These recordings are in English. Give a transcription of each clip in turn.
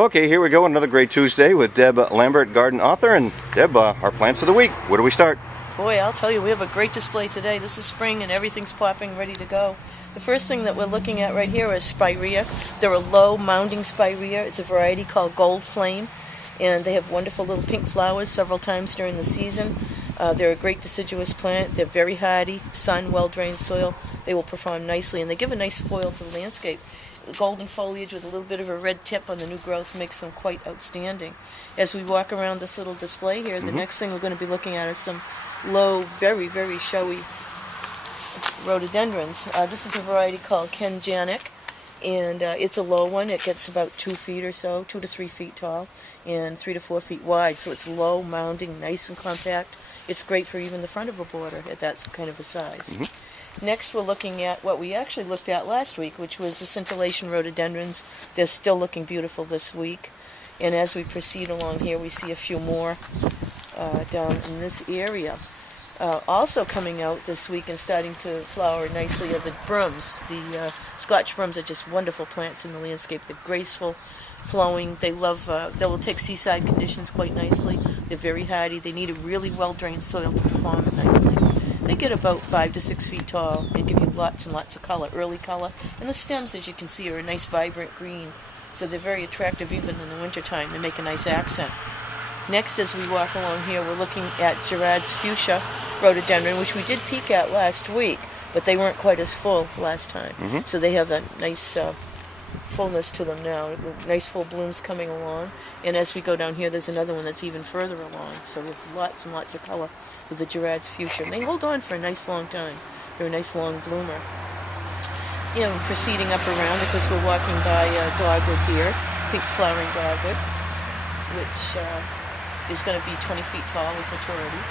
Okay, here we go, another great Tuesday with Deb Lambert, garden author. And Deb, our plants of the week. Where do we start? Boy, I'll tell you, we have a great display today. This is spring and everything's popping, ready to go. The first thing that we're looking at right here is spirea. They're a low mounding spirea. It's a variety called Gold Flame, and they have wonderful little pink flowers several times during the season. They're a great deciduous plant. They're very hardy, sun, well-drained soil. They will perform nicely, and they give a nice foil to the landscape. Golden foliage with a little bit of a red tip on the new growth makes them quite outstanding. As we walk around this little display here, the next thing we're going to be looking at is some low, very, very showy rhododendrons. This is a variety called Kenjanic, and it's a low one. It gets about 2 feet or so, 2 to 3 feet tall, and 3 to 4 feet wide. So it's low, mounding, nice and compact. It's great for even the front of a border at that kind of a size. Next, we're looking at what we actually looked at last week, which was the scintillation rhododendrons. They're still looking beautiful this week. And as we proceed along here, we see a few more down in this area. Also coming out this week and starting to flower nicely are the brooms. The Scotch brooms are just wonderful plants in the landscape. They're graceful, flowing. They will take seaside conditions quite nicely. They're very hardy. They need a really well-drained soil to perform nicely. They get about 5 to 6 feet tall and give you lots and lots of color, early color. And the stems, as you can see, are a nice vibrant green. So they're very attractive even in the wintertime. They make a nice accent. Next, as we walk along here, we're looking at Gerard's fuchsia rhododendron, which we did peek at last week, but they weren't quite as full last time. So they have a nice fullness to them now, with nice full blooms coming along. And as we go down here, there's another one that's even further along. So we have lots and lots of color with the Gerard's fuchsia. And they hold on for a nice long time. They're a nice long bloomer. You know, proceeding up around, because we're walking by dogwood here, pink flowering dogwood, which is going to be 20 feet tall with maturity.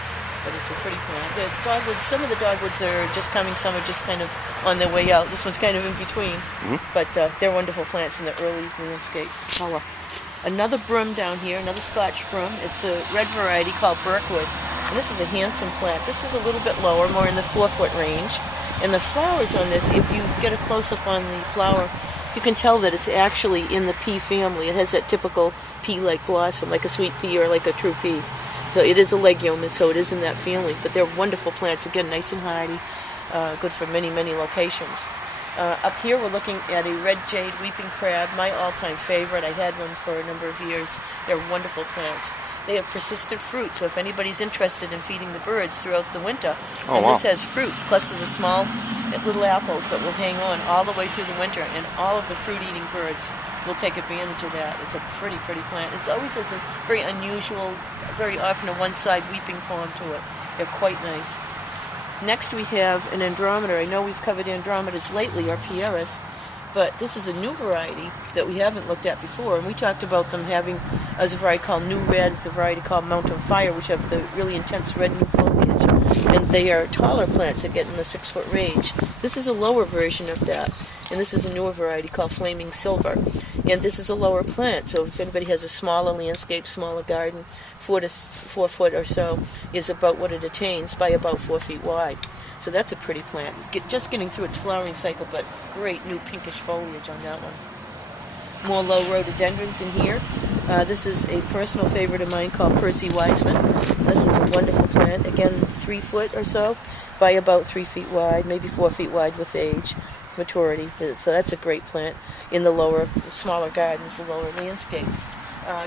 But it's a pretty plant. The dogwoods, some of the dogwoods are just coming, some are just kind of on their way out. This one's kind of in between, but they're wonderful plants in the early landscape color. Another broom down here, another Scotch broom. It's a red variety called Birkwood, and this is a handsome plant. This is a little bit lower, more in the 4-foot range, and the flowers on this, if you get a close-up on the flower, you can tell that it's actually in the pea family. It has that typical pea-like blossom, like a sweet pea or like a true pea. So it is a legume, and so it is in that family. But they're wonderful plants, again, nice and hardy, good for many, many locations. Up here we're looking at a red jade weeping crab, my all-time favorite. I had one for a number of years. They're wonderful plants. They have persistent fruit, so if anybody's interested in feeding the birds throughout the winter, this has fruits, clusters of small little apples that will hang on all the way through the winter, and all of the fruit-eating birds will take advantage of that. It's a pretty, pretty plant. It always has a very unusual, very often a one-side weeping form to it. They're quite nice. Next we have an andrometer. I know we've covered andrometers lately, or pieris, but this is a new variety that we haven't looked at before, and we talked about them having as a variety called New Red, as a variety called Mountain Fire, which have the really intense red new foliage, and they are taller plants that get in the 6-foot range. This is a lower version of that, and this is a newer variety called Flaming Silver, and this is a lower plant, so if anybody has a smaller landscape, smaller garden, 4 foot or so is about what it attains by about 4 feet wide. So that's a pretty plant. Just getting through its flowering cycle, but great new pinkish foliage on that one. More low rhododendrons in here. This is a personal favorite of mine called Percy Wiseman. This is a wonderful plant, again 3 foot or so by about 3 feet wide, maybe 4 feet wide with age, with maturity. So that's a great plant in the smaller gardens, the lower landscape.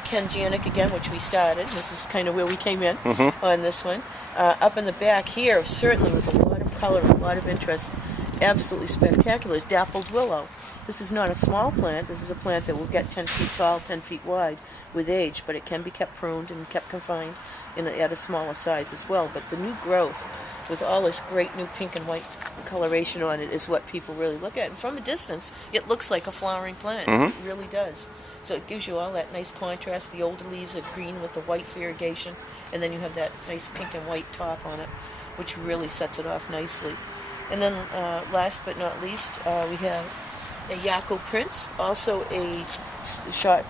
Kenjanic again, which we started. This is kind of where we came in on this one. Up in the back here, certainly with a lot of color and a lot of interest, absolutely spectacular, is dappled willow. This is not a small plant. This is a plant that will get 10 feet tall, 10 feet wide with age, but it can be kept pruned and kept confined at a smaller size as well. But the new growth, with all this great new pink and white coloration on it, is what people really look at. And from a distance, it looks like a flowering plant. It really does. So it gives you all that nice contrast. The older leaves are green with the white variegation, and then you have that nice pink and white top on it, which really sets it off nicely. And then last but not least, we have a Yako Prince, also a short,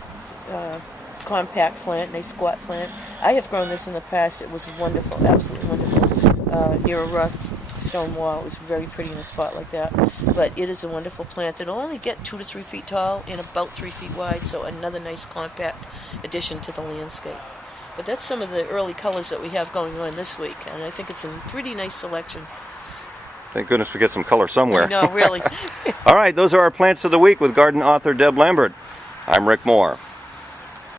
compact plant, nice squat plant. I have grown this in the past. It was wonderful, absolutely wonderful, near a rough stone wall is very pretty in a spot like that. But it is a wonderful plant. It'll only get 2 to 3 feet tall and about 3 feet wide, so another nice compact addition to the landscape. But that's some of the early colors that we have going on this week, and I think it's a pretty nice selection. Thank goodness we get some color somewhere. No, really. All right, those are our plants of the week with garden author Deb Lambert. I'm Rick Moore.